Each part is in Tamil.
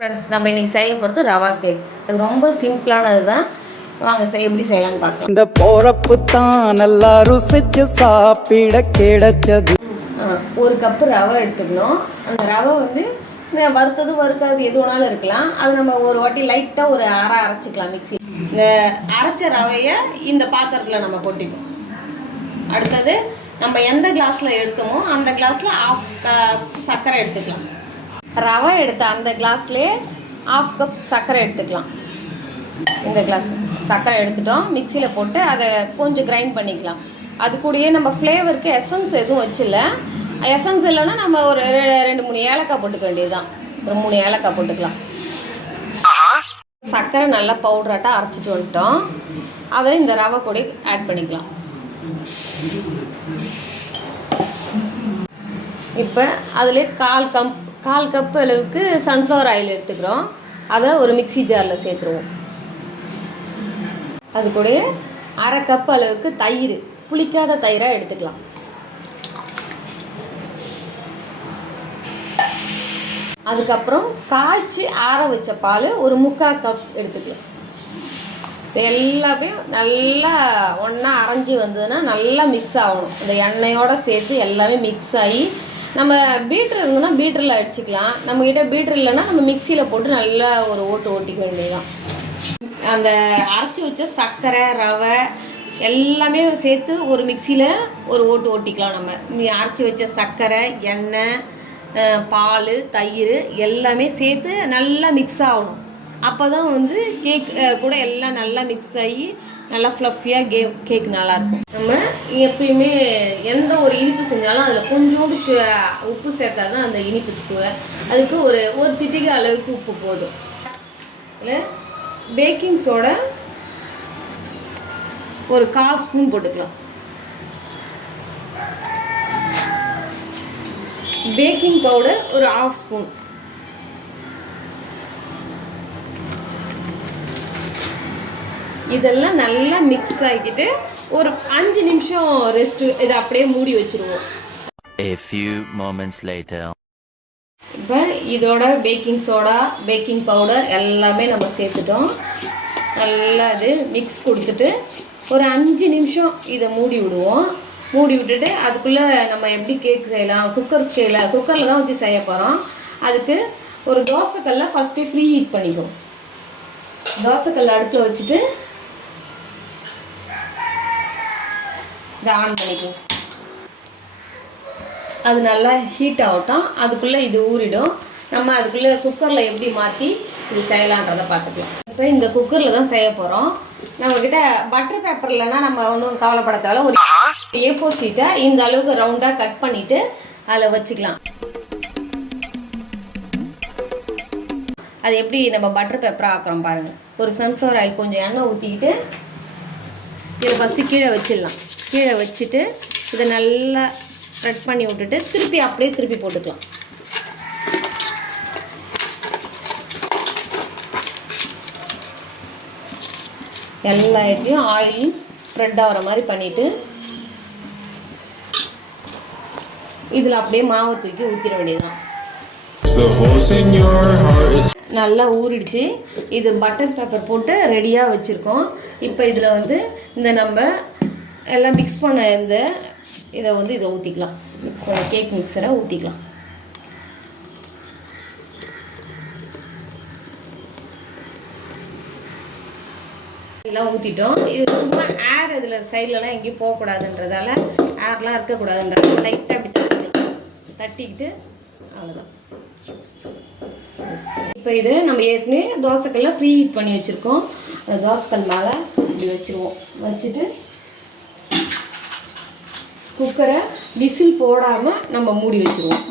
ஃப்ரெண்ட்ஸ் நம்ம இன்னைக்கு செய்ய போகிறது ரவா கேக். அது ரொம்ப சிம்பிளானது தான். வாங்க எப்படி செய்யலாம்னு பார்க்கலாம். இந்த போறப்பு தான் நல்லா ருசிச்சு சாப்பிட கிடைச்சது. ஒரு கப்பு ரவை எடுத்துக்கணும். அந்த ரவை வந்து இந்த வறுத்தது வறுக்காது எது வேணாலும் இருக்கலாம். அது நம்ம ஒரு வாட்டி லைட்டாக ஒரு அரைச்சிக்கலாம் மிக்ஸி. இந்த அரைச்ச ரவையை இந்த பாத்திரத்தில் நம்ம கொட்டிப்போம். அடுத்தது நம்ம எந்த கிளாஸில் எடுத்தோமோ அந்த கிளாஸில் ஆஃப் சர்க்கரை எடுத்துக்கலாம். ரவை எடுத்த அந்த கிளாஸ்லேயே ½ கப் சர்க்கரை எடுத்துக்கலாம். இந்த கிளாஸ் சர்க்கரை எடுத்துட்டோம். மிக்சியில் போட்டு அதை கொஞ்சம் கிரைண்ட் பண்ணிக்கலாம். அது கூடயே நம்ம ஃப்ளேவருக்கு எசன்ஸ் எதுவும் வச்சில்ல. எசன்ஸ் இல்லைன்னா நம்ம ஒரு 2-3 ஏலக்காய் போட்டுக்க வேண்டியது தான். ஒரு 3 ஏலக்காய் போட்டுக்கலாம். சர்க்கரை நல்லா பவுடராட்டாக அரைச்சிட்டு வந்துட்டோம். அதை இந்த ரவை கூட ஆட் பண்ணிக்கலாம். இப்போ அதில் 1/4 கப் அளவுக்கு சன்ஃப்ளவர் ஆயில் எடுத்துக்கிறோம். அதை ஒரு மிக்ஸி ஜாரில் சேர்த்துருவோம். அது கூட ½ கப் அளவுக்கு தயிர், புளிக்காத தயிராக எடுத்துக்கலாம். அதுக்கப்புறம் காய்ச்சி ஆற வச்ச பால் ஒரு 3/4 கப் எடுத்துக்கலாம். எல்லாமே நல்லா ஒன்றா அரைஞ்சி வந்ததுன்னா நல்லா மிக்ஸ் ஆகணும். இந்த எண்ணெயோடு சேர்த்து எல்லாமே மிக்ஸ் ஆகி நம்ம பீட்ரு இருந்தோம்னா பீட்டரில் அடிச்சுக்கலாம். நம்மக்கிட்ட பீட்ரு இல்லைன்னா நம்ம மிக்சியில் போட்டு நல்லா ஒரு ஓட்டிக்க வேண்டியதுதான். அந்த அரைச்சி வச்ச சர்க்கரை ரவை எல்லாமே சேர்த்து ஒரு மிக்சியில் ஒரு ஓட்டிக்கலாம். நம்ம அரைச்சி வச்ச சர்க்கரை, எண்ணெய், பால், தயிர் எல்லாமே சேர்த்து நல்லா மிக்ஸ் ஆகணும். அப்போ தான் வந்து கேக் கூட எல்லாம் நல்லா மிக்ஸ் ஆகி நல்லா ஃப்ளஃபியாக கேக் நல்லாயிருக்கும். நம்ம எப்பயுமே எந்த ஒரு இனிப்பு செஞ்சாலும் அதில் கொஞ்சோண்டு உப்பு சேர்த்தா தான் அந்த இனிப்புக்கு. அதுக்கு ஒரு சிட்டிகை அளவுக்கு உப்பு போதும். இல்லை பேக்கிங் சோடா ஒரு 1/4 ஸ்பூன் போட்டுக்கலாம். பேக்கிங் பவுடர் ஒரு ½ ஸ்பூன். இதெல்லாம் நல்லா மிக்ஸ் ஆகிக்கிட்டு ஒரு 5 நிமிஷம் ரெஸ்ட்டு இதை அப்படியே மூடி வச்சுருவோம். A few moments later. இப்போ இதோட பேக்கிங் சோடா, பேக்கிங் பவுடர் எல்லாமே நம்ம சேர்த்துட்டோம். நல்லா இது மிக்ஸ் கொடுத்துட்டு ஒரு 5 நிமிஷம் இதை மூடி விடுவோம். மூடி விட்டுட்டு அதுக்குள்ளே நம்ம எப்படி கேக் செய்யலாம், குக்கரில் தான் வச்சு செய்ய போகிறோம். அதுக்கு ஒரு தோசைக்கல்லை ஃபஸ்ட்டு ஃப்ரீ ஹீட் பண்ணிக்குவோம். தோசைக்கல் அடுப்பில் வச்சுட்டு இதை ஆன் பண்ணிக்குவோம். அது நல்லா ஹீட் ஆகட்டும். அதுக்குள்ளே இது ஊறிடும். நம்ம அதுக்குள்ளே குக்கரில் எப்படி மாற்றி இது செய்யலான்றதை பார்த்துக்கலாம். இப்போ இந்த குக்கரில் தான் செய்ய போகிறோம். நம்மக்கிட்ட பட்டர் பேப்பர் இல்லைன்னா நம்ம ஒன்றும் கவலைப்பட தேவை. ஒரு A4 ஷீட்டை இந்த அளவுக்கு ரவுண்டாக கட் பண்ணிவிட்டு அதில் வச்சுக்கலாம். அது எப்படி நம்ம பட்டர் பேப்பராக ஆக்குறோம் பாருங்கள். ஒரு சன்ஃப்ளவர் ஆயில் கொஞ்சம் எண்ணெய் ஊற்றிக்கிட்டு இதை ஃபஸ்ட்டு கீழே வச்சிடலாம். கீழே வச்சுட்டு இதை நல்லா ஸ்ப்ரெட் பண்ணி விட்டுட்டு திருப்பி அப்படியே திருப்பி போட்டுக்கலாம். எல்லா இடத்தையும் ஆயில் ஸ்ப்ரெட் ஆகிற மாதிரி பண்ணிவிட்டு இதில் அப்படியே மாவை தூக்கி ஊற்றிட வேண்டியதுதான். நல்லா ஊறிடுச்சு. இது பட்டர் பேப்பர் போட்டு ரெடியாக வச்சுருக்கோம். இப்போ இதில் வந்து இந்த நம்ம எல்லாம் மிக்ஸ் பண்ண இதை ஊற்றிக்கலாம். மிக்ஸ் பண்ண கேக் மிக்சரை ஊற்றிக்கலாம். எல்லாம் ஊற்றிட்டோம். இது சும்மா ஏர் இதில் சைட்லலாம் எங்கேயும் போகக்கூடாதுன்றதால, ஏர்லாம் இருக்கக்கூடாதுன்றதால லைட்டாக அப்படி தட்டிக்கிட்டு அவ்வளோதான். இப்போ இது நம்ம ஏற்கனவே தோசைக்கல்ல ஃப்ரீ ஹீட் பண்ணி வச்சுருக்கோம். அந்த தோசைக்கல் மேலே இப்படி வச்சுருவோம். வச்சுட்டு குக்கரை விசில் போடாமல் நம்ம மூடி வச்சுருவோம்.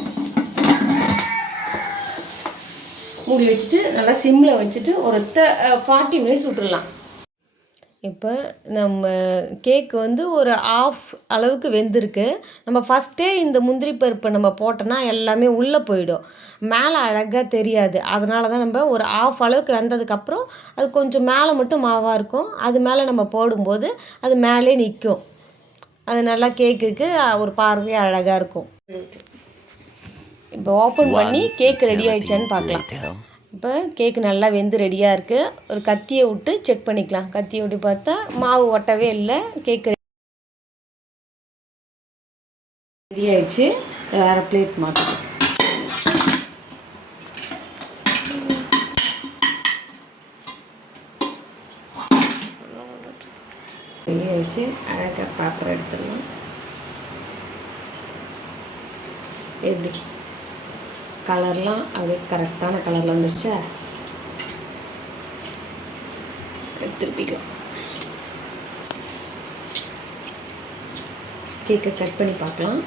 மூடி வச்சுட்டு நல்லா சிம்மில் வச்சுட்டு ஒரு 40 மினிட்ஸ் விட்டுடலாம். இப்போ நம்ம கேக்கு வந்து ஒரு ½ அளவுக்கு வெந்திருக்கு. நம்ம ஃபஸ்ட்டே இந்த முந்திரி பருப்பை நம்ம போட்டோன்னா எல்லாமே உள்ளே போயிடும், மேலே அழகாக தெரியாது. அதனால தான் நம்ம ஒரு ½ அளவுக்கு வெந்ததுக்கப்புறம் அது கொஞ்சம் மேலே மட்டும் மாவாக இருக்கும். அது மேலே நம்ம போடும்போது அது மேலே நிற்கும். அது நல்லா கேக்குக்கு ஒரு பார்வையாக அழகாக இருக்கும். இப்போ ஓப்பன் பண்ணி கேக் ரெடி ஆகிடுச்சான்னு பார்க்கலாம். இப்போ கேக்கு நல்லா வெந்து ரெடியாக இருக்குது. ஒரு கத்தியை விட்டு செக் பண்ணிக்கலாம். கத்தியை விட்டு பார்த்தா மாவு ஒட்டவே இல்லை. கேக்கு ரெடி ஆயிடுச்சு. வேறு பிளேட் மாற்றணும். ரெடி ஆயிடுச்சு. அழகாக பாத்திரம் எடுத்துடலாம். எப்படி கலர்லாம் அப்படியே கரெக்டான கலரில் வந்துருச்சா? திருப்பிக்கலாம். கேக்கை கட் பண்ணி பார்க்கலாம்.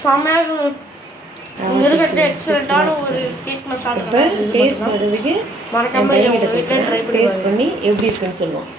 செம்மையாக எக்ஸலண்டான ஒரு கேக் மசாலா. டேஸ்ட் பண்ணுறதுக்கு மறக்காம டேஸ்ட் பண்ணி எப்படி இருக்குன்னு சொல்லுவோம்.